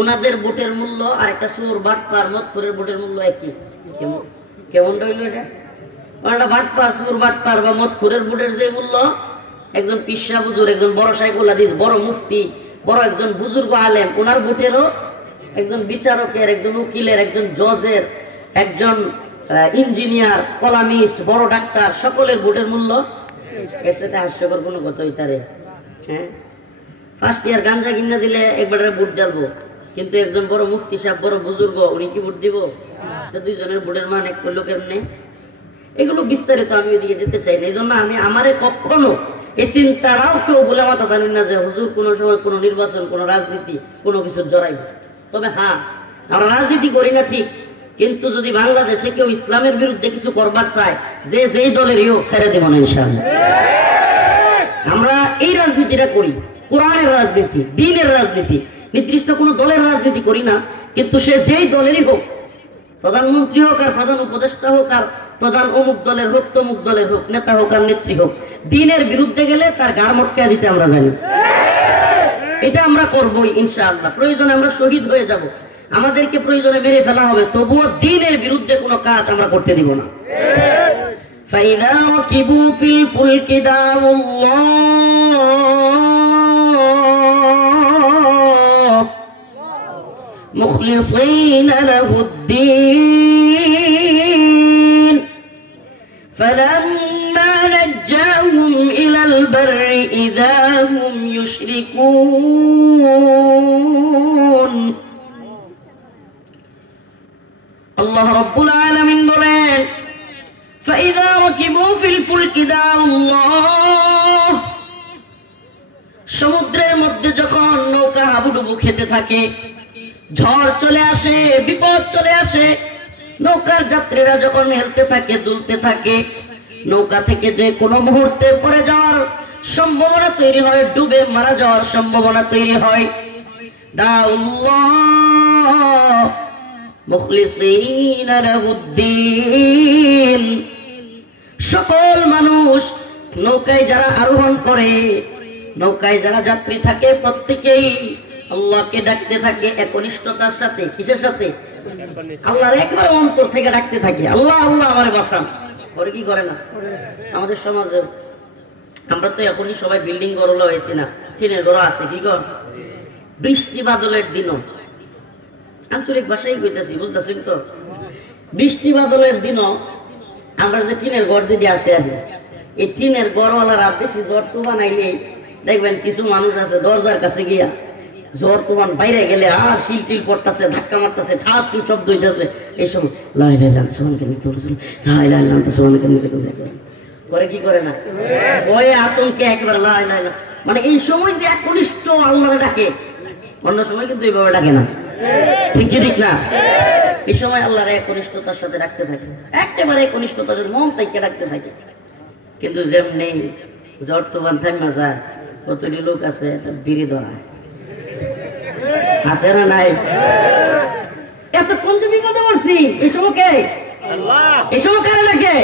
ওনাদের বুটের মূল্য আর একটা সুর বাটপার মদখোরের বুটের মূল্য একই। কেমন রইল এটা? একটা বাটপার সুর বাটপার বা মদখোরের বুটের যে মূল্য, একজন পিসা বুজুর, একজন বড় শাইখুল হাদিস, বড় মুফতি, বড় একজন বুজুর্গ আলেম, ওনার বুটেরও একজন বিচারকের, একজন উকিলের, একজন জজের, একজন ইঞ্জিনিয়ার, কলামিস্ট, বড় ডাক্তার, সকলের বুটের মূল্য এর সাথে হাস্যকর কোনো কথা হইতারে? হ্যাঁ, ফার্স্ট ইয়ার গাঞ্জা কিনা দিলে একবারে বুট জ্বালবো, কিন্তু একজন বড় মুফতি সাহেব, বড় বুজুর্গ, উনি কি বুট দিব? দুইজনের বুটের মান এক করলো কেমনে? এগুলো বিস্তারিত আমি ওইদিকে যেতে চাই না। এই জন্য আমি আমারে কখনো এই চিন্তাটাও কেউ বলে মাথা জানি না যে হুজুর কোনো সময় কোনো নির্বাচন, কোনো রাজনীতি, কোনো কিছুর জড়াই। তবে হ্যাঁ, আমরা রাজনীতি করি না ঠিক, কিন্তু যদি বাংলাদেশে কেউ ইসলামের বিরুদ্ধে কিছু করবার চায়, যে যেই দলেরই হোক, ছেড়ে দেব না ইনশাআল্লাহ। আমরা এই রাজনীতিটা করি, কোরআনের রাজনীতি, দ্বীনের রাজনীতি, নির্দিষ্ট কোনো দলের রাজনীতি করি না। কিন্তু সে যেই দলেরই হোক, প্রধানমন্ত্রী হোক আর প্রধান উপদেষ্টা হোক আর প্রধান অমুক দলের হোক, তমুক দলের হোক, নেতা হোক আর নেত্রী হোক, দ্বীনের বিরুদ্ধে গেলে তার গাড় মটকা দিতে আমরা জানি। এটা আমরা করবোই ইনশাআল্লাহ। প্রয়োজনে আমরা শহীদ হয়ে যাব, আমাদেরকে প্রয়োজনে মেরে ফেলা হবে, তবুও দ্বীনের বিরুদ্ধে কোনো কাজ আমরা করতে দিব না। ফাইদা রাকিবু ফিল ফুলকি দাউল্লাহ মুখলিসিনা লাহুদ্দীন ফালাম্মা নাজ্জাহুম ইলাল বাররি ইযা হুম ইউশরিকুন। আল্লাহ রাব্বুল আলামিন বলেন, ফাইযা রাকিবু ফিল ফুলকি দাউল্লাহ, সমুদ্রের মধ্যে যখন নৌকা হাবুডুবু খেতে থাকে, ঝড় চলে আসে, বিপদ চলে আসে, নৌকার যাত্রীরা যখন হেলতে থাকে, দুলতে থাকে, নৌকা থেকে যে কোনো মুহূর্তে পড়ে যাওয়ার সম্ভাবনা তৈরি হয়, ডুবে মারা যাওয়ার সম্ভাবনা তৈরি হয়। দাউল্লাহ মুখলিসিনা লাহুদ্দীন, সকল মানুষ নৌকায় যারা আরোহণ করে, নৌকায় যারা যাত্রী থাকে, প্রত্যেকেই আল্লাহকে ডাকতে থাকে একনিষ্ঠতার সাথে। কিসের সাথে? আল্লাহর একবার অন্তর থেকে ডাকতে থাকে, আল্লাহ আল্লাহ আমারে বাঁচান। করে কি করে না? আমাদের সমাজে আমরা তো এখনই সবাই বিল্ডিং ঘরওয়ালা হয়েছি না, টিনের ঘর আছে। কি কর? বৃষ্টি বাদলের দিনও, আঞ্চলিক ভাষাই কইতেছি, বুঝতেছেন তো? বৃষ্টি বাদলের দিনও আমরা যে টিনের ঘর যেটি আছে, এই টিনের ঘরওয়ালারা বেশি জ্বর তুফান আইলে দেখবেন কিছু মানুষ আছে দরজার কাছে গিয়া জ্বর তুফান বাইরে গেলে আর শিল টিল পড়তেছে, ধাক্কা মারতেছে, ঠাস টুস শব্দ হইতেছে, এই সময় লা ইলাহা ইল্লাল্লাহ সুবহানাকা ইন্নী কুনতু মিনাজ জালিমিন, লা ইলাহা ইল্লাল্লাহ সুবহানাকা ইন্নী কুনতু মিনাজ জালিমিন। করে কি করে না? ভয়ে আতঙ্কে একেবারে লা ইলাহা ইল্লাল্লাহ, মানে এই সময় যে একনিষ্ঠ আল্লাহরে ডাকে, অন্য সময় কিন্তু এইভাবে ডাকে না। ঠিক কি ঠিক না? এই সময় আল্লাহর একনিষ্ঠতার সাথে ডাকতে থাকে, একেবারে একনিষ্ঠতার সাথে মন থেকে ডাকতে থাকে। কিন্তু যেমনি জ্বর তুফান থামা যায়, কতটি লোক আছে বিড়ি ধরায়, আছে না নাই? এত কোন বিপদে পড়ছি, এই সময় কে? এই সময় কারে ডাকে?